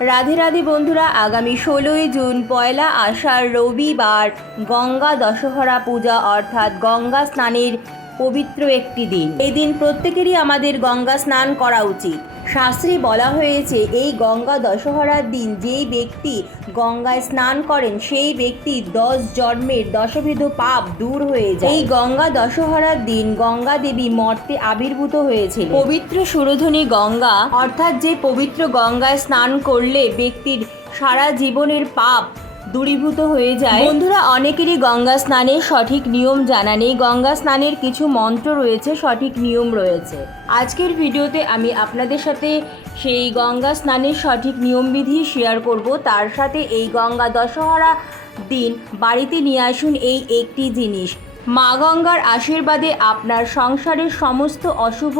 রাধে রাধে বন্ধুরা, আগামী ষোলোই জুন পয়লা আষাঢ় রবিবার গঙ্গা দশহরা পূজা অর্থাৎ গঙ্গা স্নানের পবিত্র একটি দিন। এই দিন প্রত্যেকেরই আমাদের গঙ্গা স্নান করা উচিত। শাস্ত্রে বলা হয়েছে, এই গঙ্গা দশহরার দিন যেই ব্যক্তি গঙ্গায় স্নান করেন, সেই ব্যক্তির দশ জন্মের দশবিধ পাপ দূর হয়ে যায়। এই গঙ্গা দশহরার দিন গঙ্গা দেবী মর্তে আবির্ভূত হয়েছিল পবিত্র সুরধনী গঙ্গা, অর্থাৎ যে পবিত্র গঙ্গায় স্নান করলে ব্যক্তির সারা জীবনের পাপ দূরীভূত হয়ে যায়। বন্ধুরা, অনেকেরই গঙ্গা স্নানের সঠিক নিয়ম জানা নেই। গঙ্গা স্নানের কিছু মন্ত্র রয়েছে, সঠিক নিয়ম রয়েছে। আজকের ভিডিওতে আমি আপনাদের সাথে সেই গঙ্গা স্নানের সঠিক নিয়মবিধি শেয়ার করব। তার সাথে এই গঙ্গা দশহরা দিন বাড়িতে নিয়ে আসুন এই একটি জিনিস। মা গঙ্গার আশীর্বাদে আপনার সংসারের সমস্ত অশুভ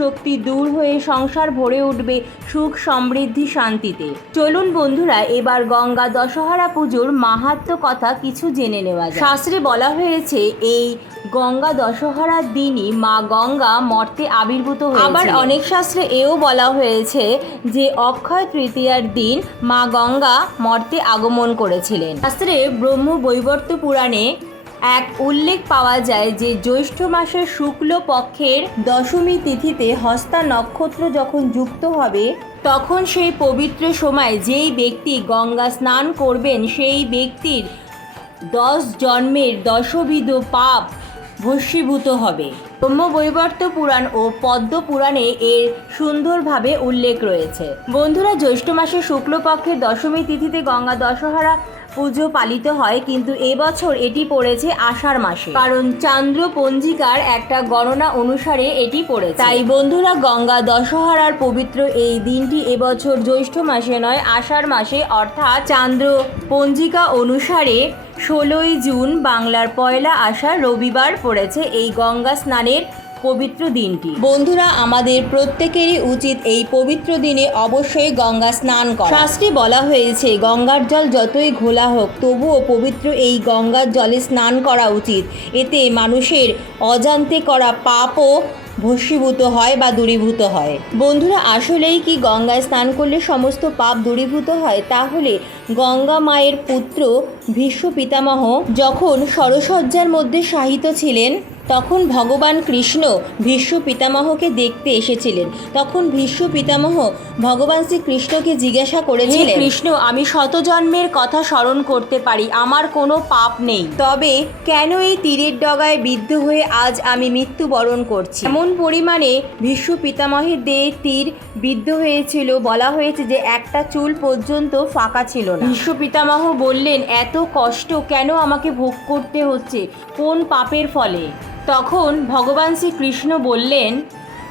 শক্তি দূর হয়ে সংসার ভরে উঠবে সুখ সমৃদ্ধি শান্তিতে। চলুন বন্ধুরা এবার গঙ্গা দশহরা পুজোর মাহাত্ম কথা কিছু জেনে নেওয়া যায় শাস্ত্রে বলা হয়েছে এই গঙ্গা দশহরার দিনই মা গঙ্গা মর্তে আবির্ভূত হয়েছে আবার অনেক শাস্ত্রে এও বলা হয়েছে যে অক্ষয় তৃতীয়ার দিন মা গঙ্গা মর্তে আগমন করেছিলেন। শাস্ত্রে ব্রহ্ম বৈবর্ত পুরাণে এক উল্লেখ পাওয়া যায় যে জ্যৈষ্ঠ মাসের শুক্ল পক্ষের দশমী তিথিতে হস্তা নক্ষত্র যখন যুক্ত হবে, তখন সেই পবিত্র সময় যেই ব্যক্তি গঙ্গা স্নান করবেন, সেই ব্যক্তির দশ জন্মের দশবিধ পাপ ভস্মীভূত হবে। ব্রহ্মবৈবর্ত পুরাণ ও পদ্ম পুরাণে এর সুন্দরভাবে উল্লেখ রয়েছে। বন্ধুরা, জ্যৈষ্ঠ মাসের শুক্লপক্ষের দশমী তিথিতে গঙ্গা দশহরা পুজো পালিত হয়, কিন্তু এবছর এটি পড়েছে আষাঢ় মাসে। কারণ চান্দ্র পঞ্জিকার একটা গণনা অনুসারে এটি পড়েছে। তাই বন্ধুরা, গঙ্গা দশহরার পবিত্র এই দিনটি এবছর জ্যৈষ্ঠ মাসে নয়, আষাঢ় মাসে, অর্থাৎ চান্দ্র পঞ্জিকা অনুসারে ষোলোই জুন বাংলার পয়লা আষাঢ় রবিবার পড়েছে এই গঙ্গা স্নানের পবিত্র দিনটি। বন্ধুরা, আমাদের প্রত্যেকেরই উচিত এই পবিত্র দিনে অবশ্যই গঙ্গা স্নান করা। শাস্ত্রে বলা হয়েছে, গঙ্গার জল যতই ঘোলা হোক, তবুও পবিত্র এই গঙ্গার জলে স্নান করা উচিত। এতে মানুষের অজান্তে করা পাপও ভস্মীভূত হয় বা দূরীভূত হয়। বন্ধুরা, আসলেই কি গঙ্গায় স্নান করলে সমস্ত পাপ দূরীভূত হয়? তাহলে গঙ্গা মায়ের পুত্র ভীষ্ম পিতামহ যখন সরসজ্জার মধ্যে শায়িত ছিলেন তখন ভগবান কৃষ্ণ ভীষ্ম পিতামহকে দেখতে এসেছিলেন। তখন ভীষ্ম পিতামহ ভগবান শ্রীকৃষ্ণকে জিজ্ঞাসা করেছিলেন কৃষ্ণ আমি শত জন্মের কথা স্মরণ করতে পারি আমার কোনো পাপ নেই। তবে কেন এই তীরের ডগায় বিদ্ধ হয়ে আজ আমি মৃত্যুবরণ করছি? এমন পরিমাণে ভীষ্ম পিতামহের দেহে তীর বিদ্ধ হয়েছিল বলা হয়েছে যে একটা চুল পর্যন্ত ফাঁকা ছিল না। ভীষ্ম পিতামহ বললেন এত কষ্ট কেন আমাকে ভোগ করতে হচ্ছে? কোন পাপের ফলে? তখন ভগবান শ্রীকৃষ্ণ বললেন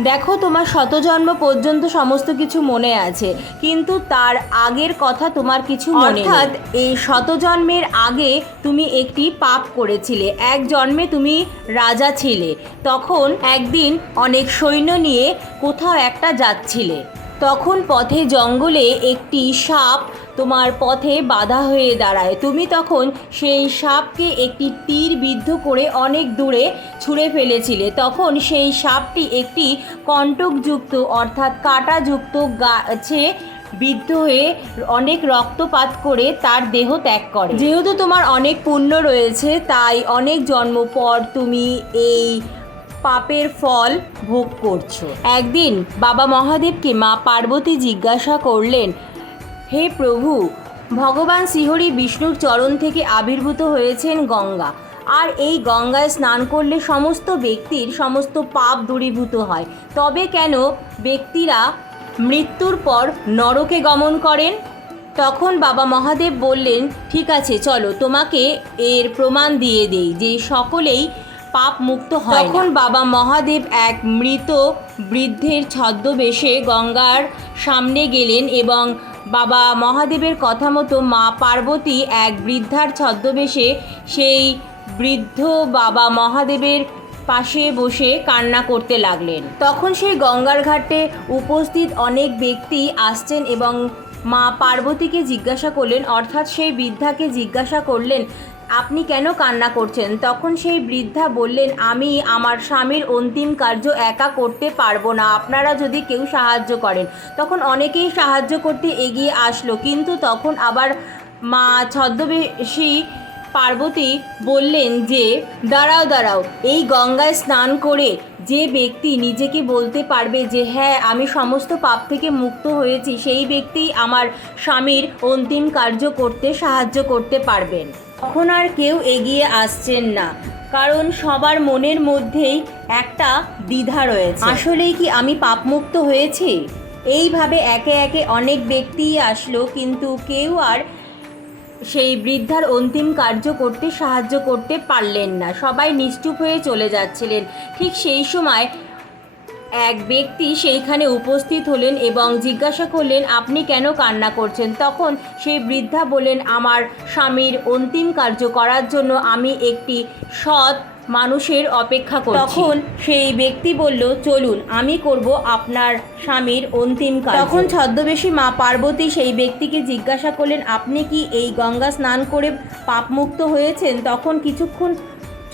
দেখো তোমার শতজন্ম পর্যন্ত সমস্ত কিছু মনে আছে কিন্তু তার আগের কথা তোমার কিছু মনে অর্থাৎ এই শতজন্মের আগে তুমি একটি পাপ করেছিলে এক জন্মে তুমি রাজা ছিলে তখন একদিন অনেক সৈন্য নিয়ে কোথাও একটা যাচ্ছিলে। তখন পথে জঙ্গলে একটি সাপ তোমার পথে বাধা হয়ে দাঁড়ায়। তুমি তখন সেই সাপকে একটি তীর বিদ্ধ করে অনেক দূরে ছুঁড়ে ফেলেছিলে। তখন সেই সাপটি একটি কণ্টকযুক্ত অর্থাৎ কাঁটাযুক্ত গাছে বিদ্ধ হয়ে অনেক রক্তপাত করে তার দেহ ত্যাগ করে। যেহেতু তোমার অনেক পুণ্য রয়েছে, তাই অনেক জন্ম পর তুমি এই পাপের ফল ভোগ করছ। একদিন বাবা মহাদেবকে মা পার্বতী জিজ্ঞাসা করলেন, হে প্রভু, ভগবান শ্রীহরি বিষ্ণুর চরণ থেকে আবির্ভূত হয়েছেন গঙ্গা। আর এই গঙ্গায় স্নান করলে সমস্ত ব্যক্তির সমস্ত পাপ দূরীভূত হয়। তবে কেন ব্যক্তিরা মৃত্যুর পর নরকে গমন করেন? তখন বাবা মহাদেব বললেন, ঠিক আছে, চলো, তোমাকে এর প্রমাণ দিয়ে দেই যে সকলেই পাপ মুক্ত হয় তখন বাবা মহাদেব এক মৃত বৃদ্ধের ছদ্মবেশে গঙ্গার সামনে গেলেন এবং বাবা মহাদেবের কথা মতো মা পার্বতী এক বৃদ্ধার ছদ্মবেশে সেই বৃদ্ধ বাবা মহাদেবের পাশে বসে কান্না করতে লাগলেন। তখন সেই গঙ্গার ঘাটে উপস্থিত অনেক ব্যক্তি আসছেন এবং মা পার্বতীকে জিজ্ঞাসা করলেন, অর্থাৎ সেই বৃদ্ধাকে জিজ্ঞাসা করলেন আপনি কেন কান্না করছেন? তখন সেই বৃদ্ধা বললেন, আমি আমার স্বামীর অন্তিম কার্য একা করতে পারব না। আপনারা যদি কেউ সাহায্য করেন। তখন অনেকেই সাহায্য করতে এগিয়ে আসলো, কিন্তু তখন আবার মা ছদ্মবেশী পার্বতী বললেন যে, দাঁড়াও দাঁড়াও। এই গঙ্গায় স্নান করে যে ব্যক্তি নিজেকে বলতে পারবে যে হ্যাঁ আমি সমস্ত পাপ থেকে মুক্ত হয়েছি, সেই ব্যক্তিই আমার স্বামীর অন্তিম কার্য করতে সাহায্য করতে পারবেন। তখন আর কেউ এগিয়ে আসছেন না, কারণ সবার মনের মধ্যেই একটা দ্বিধা রয়েছে। আসলেই কি আমি পাপমুক্ত হয়েছি? এইভাবে একে একে অনেক ব্যক্তিই আসলো, কিন্তু কেউ আর সেই বৃদ্ধার অন্তিম কার্য করতে সাহায্য করতে পারলেন না। সবাই নিশ্চুপ হয়ে চলে যাচ্ছিলেন। ঠিক সেই সময় এক ব্যক্তি সেইখানে উপস্থিত হলেন এবং জিজ্ঞাসা করলেন, আপনি কেন কান্না করছেন? তখন সেই বৃদ্ধা বললেন, আমার স্বামীর অন্তিম কার্য করার জন্য আমি একটি সৎ মানুষের অপেক্ষা করছি। তখন সেই ব্যক্তি বলল, চলুন, আমি করব আপনার স্বামীর অন্তিম কাজ তখন ছদ্মবেশী মা পার্বতী সেই ব্যক্তিকে জিজ্ঞাসা করলেন, আপনি কি এই গঙ্গা স্নান করে পাপমুক্ত হয়েছেন? তখন কিছুক্ষণ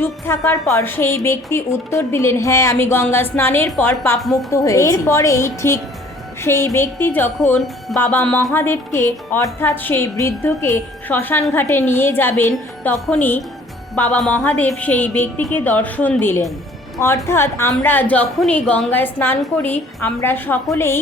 চুপ থাকার পর সেই ব্যক্তি উত্তর দিলেন হ্যাঁ আমি গঙ্গা স্নানের পর পাপমুক্ত হয়ে এরপরেই ঠিক সেই ব্যক্তি যখন বাবা মহাদেবকে, অর্থাৎ সেই বৃদ্ধকে শ্মশান ঘাটে নিয়ে যাবেন, তখনই বাবা মহাদেব সেই ব্যক্তিকে দর্শন দিলেন। অর্থাৎ আমরা যখনই গঙ্গায় স্নান করি, আমরা সকলেই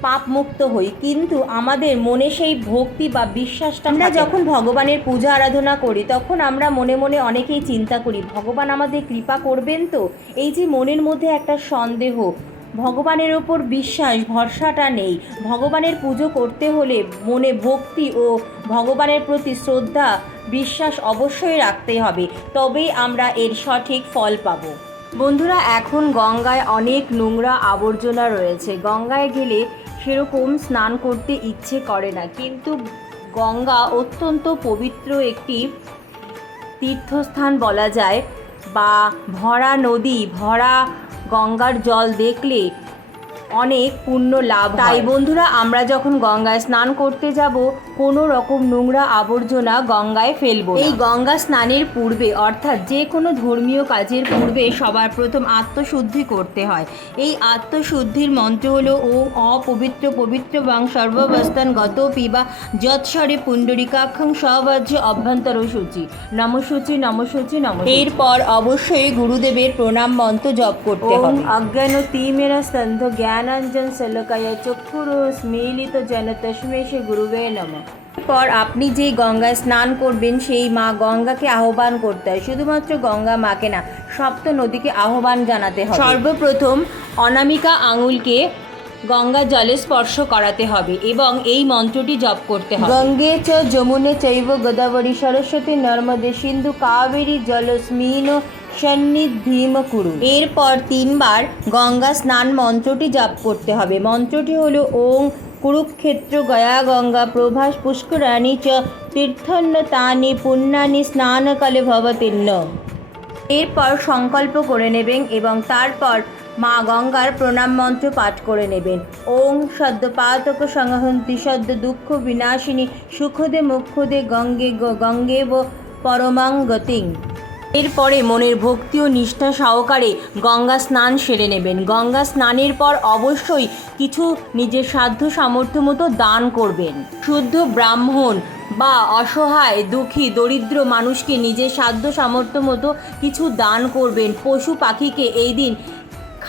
পাপ মুক্ত হই কিন্তু আমাদের মনে সেই ভক্তি বা বিশ্বাসটা আমরা যখন ভগবানের পূজা আরাধনা করি তখন আমরা মনে মনে অনেকেই চিন্তা করি ভগবান আমাদের কৃপা করবেন তো? এই যে মনের মধ্যে একটা সন্দেহ ভগবানের ওপর বিশ্বাস ভরসাটা নেই। ভগবানের পুজো করতে হলে মনে ভক্তি ও ভগবানের প্রতি শ্রদ্ধা বিশ্বাস অবশ্যই রাখতে হবে। তবেই আমরা এর সঠিক ফল পাবো। বন্ধুরা এখন গঙ্গায় অনেক নোংরা আবর্জনা রয়েছে। গঙ্গায় গেলে সেরকম স্নান করতে ইচ্ছে করে না। কিন্তু গঙ্গা অত্যন্ত পবিত্র একটি তীর্থস্থান বলা যায়। বা ভরা নদী, ভরা গঙ্গার জল দেখলে অনেক পুণ্য লাভ তাই বন্ধুরা আমরা যখন গঙ্গায় স্নান করতে যাব কোনো রকম নোংরা আবর্জনা গঙ্গায় ফেলব এই গঙ্গা স্নানের পূর্বে অর্থাৎ যে কোনো ধর্মীয় কাজের পূর্বে সবার প্রথম আত্মশুদ্ধি করতে হয়। এই আত্মশুদ্ধির মন্ত্র হল ও অপবিত্র পবিত্র বাং সর্বাবস্থান গত পিবা যৎস্বরে পুণ্ডরিকাক্ষং সবজ্য অভ্যন্তর সূচি। নমসূচি নমসূচি নম এরপর অবশ্যই গুরুদেবের প্রণাম মন্ত্র জপ করতে হবে। অজ্ঞান ও তিমেরা স্তন্ধ জ্ঞানাঞ্জন শলকায় চক্ষুরু স্মিলিত জন তস্মে গুরুবে নম পর আপনি যেই গঙ্গায় স্নান করবেন সেই মা গঙ্গাকে আহ্বান করতে হয়। শুধুমাত্র গঙ্গা মাকে না সপ্ত নদীকে আহ্বান জানাতে হবে। সর্বপ্রথম অনামিকা আঙুলকে গঙ্গা জলে স্পর্শ করাতে হবে এবং এই মন্ত্রটি জপ করতে হবে। গঙ্গে চ যমুনে চৈব গোদাবরী সরস্বতী নর্মদে সিন্ধু কাবেরী জলস্মিন সন্নিধিম কুরু। এরপর তিনবার গঙ্গা স্নান মন্ত্রটি জাপ করতে হবে। মন্ত্রটি হলো, ওং কুরুক্ষেত্র গয়া গঙ্গা প্রভাস পুষ্করাণী চ তীর্থন্য তানি পুণ্যানি স্নানকালে ভবতীর্ণ। এরপর সংকল্প করে নেবেন এবং তারপর মা গঙ্গার প্রণাম মন্ত্র পাঠ করে নেবেন। ওং সদ্য পাতক সংহন্তি সদ্য দুঃখ বিনাশিনী সুখদে মুখদে গঙ্গে গ- গঙ্গে ব পরমাং গতিং এরপরে মনের ভক্তি ও নিষ্ঠা সহকারে গঙ্গা স্নান সেরে নেবেন। গঙ্গা স্নানের পর অবশ্যই কিছু নিজের সাধ্য সামর্থ্য মতো দান করবেন। শুদ্ধ ব্রাহ্মণ বা অসহায়, দুঃখী, দরিদ্র মানুষকে নিজের সাধ্য সামর্থ্য মতো কিছু দান করবেন। পশু পাখিকে এই দিন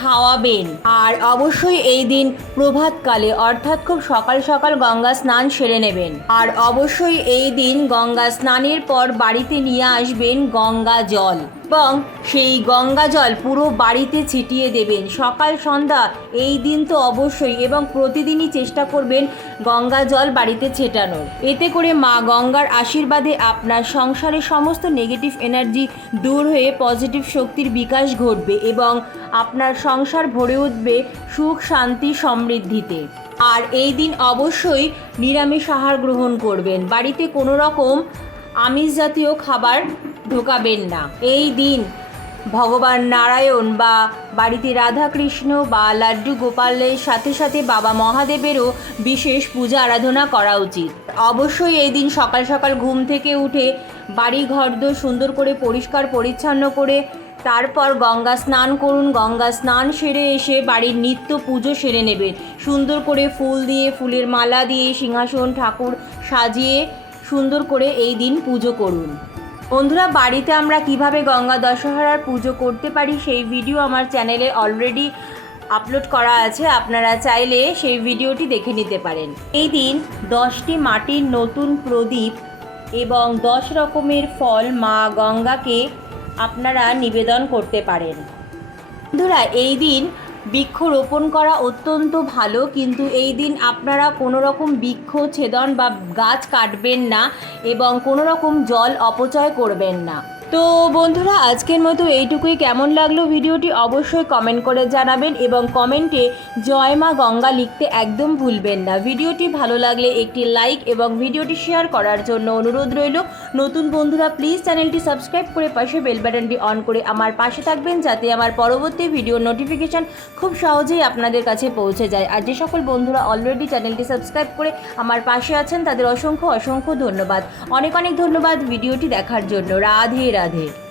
খাওয়াবেন। আর অবশ্যই এই দিন প্রভাতকালে, অর্থাৎ খুব সকাল সকাল গঙ্গা স্নান সেরে নেবেন। আর অবশ্যই এই দিন গঙ্গা স্নানের পর বাড়িতে নিয়ে আসবেন গঙ্গা জল। এবং সেই গঙ্গা জল পুরো বাড়িতে ছিটিয়ে দেবেন। সকাল, সন্ধ্যা, এই দিন তো অবশ্যই এবং প্রতিদিনই চেষ্টা করবেন গঙ্গা জল বাড়িতে ছেটানোর। এতে করে মা গঙ্গার আশীর্বাদে আপনার সংসারের সমস্ত নেগেটিভ এনার্জি দূর হয়ে পজিটিভ শক্তির বিকাশ ঘটবে এবং আপনার সংসার ভরে উঠবে সুখ, শান্তি, সমৃদ্ধিতে। আর এই দিন অবশ্যই নিরামিষ আহার গ্রহণ করবেন। বাড়িতে কোনো রকম আমিষ জাতীয় খাবার ঢোকাবেন না। এই দিন ভগবান নারায়ণ বা বাড়িতে রাধাকৃষ্ণ বা লাড্ডু গোপালের সাথে সাথে বাবা মহাদেবেরও বিশেষ পূজা আরাধনা করা উচিত। অবশ্যই এই দিন সকাল সকাল ঘুম থেকে উঠে বাড়ি ঘরদোর সুন্দর করে পরিষ্কার পরিচ্ছন্ন করে তারপর গঙ্গা স্নান করুন। গঙ্গা স্নান সেরে এসে বাড়ির নিত্য পুজো সেরে নেবেন সুন্দর করে ফুল দিয়ে, ফুলের মালা দিয়ে, সিংহাসন, ঠাকুর সাজিয়ে সুন্দর করে এই দিন পুজো করুন। বন্ধুরা, বাড়িতে আমরা কীভাবে গঙ্গা দশহরার পুজো করতে পারি সেই ভিডিও আমার চ্যানেলে অলরেডি আপলোড করা আছে। আপনারা চাইলে সেই ভিডিওটি দেখে নিতে পারেন। এই দিন দশটি মাটির নতুন প্রদীপ এবং দশ রকমের ফল মা গঙ্গাকে আপনারা নিবেদন করতে পারেন। বন্ধুরা, এই দিন বৃক্ষ রোপণ করা অত্যন্ত ভালো, কিন্তু এই দিন আপনারা কোনো রকম বৃক্ষ ছেদন বা গাছ কাটবেন না এবং কোনো রকম জল অপচয় করবেন না। তো বন্ধুরা, আজকের মতো এইটুকুই। কেমন লাগল ভিডিওটি অবশ্যই কমেন্ট করে জানাবেন এবং কমেন্টে জয় মা গঙ্গা লিখতে একদম ভুলবেন না। ভিডিওটি ভালো লাগলে একটি লাইক এবং ভিডিওটি শেয়ার করার জন্য অনুরোধ রইল। নতুন বন্ধুরা প্লিজ চ্যানেলটি সাবস্ক্রাইব করে পাশে বেল বাটনটি অন করে আমার পাশে থাকবেন যাতে আমার পরবর্তী ভিডিও নোটিফিকেশান খুব সহজেই আপনাদের কাছে পৌঁছে যায়। আর যে সকল বন্ধুরা অলরেডি চ্যানেলটি সাবস্ক্রাইব করে আমার পাশে আছেন, তাদের অসংখ্য অসংখ্য ধন্যবাদ। অনেক অনেক ধন্যবাদ ভিডিওটি দেখার জন্য। রাধে। রাধে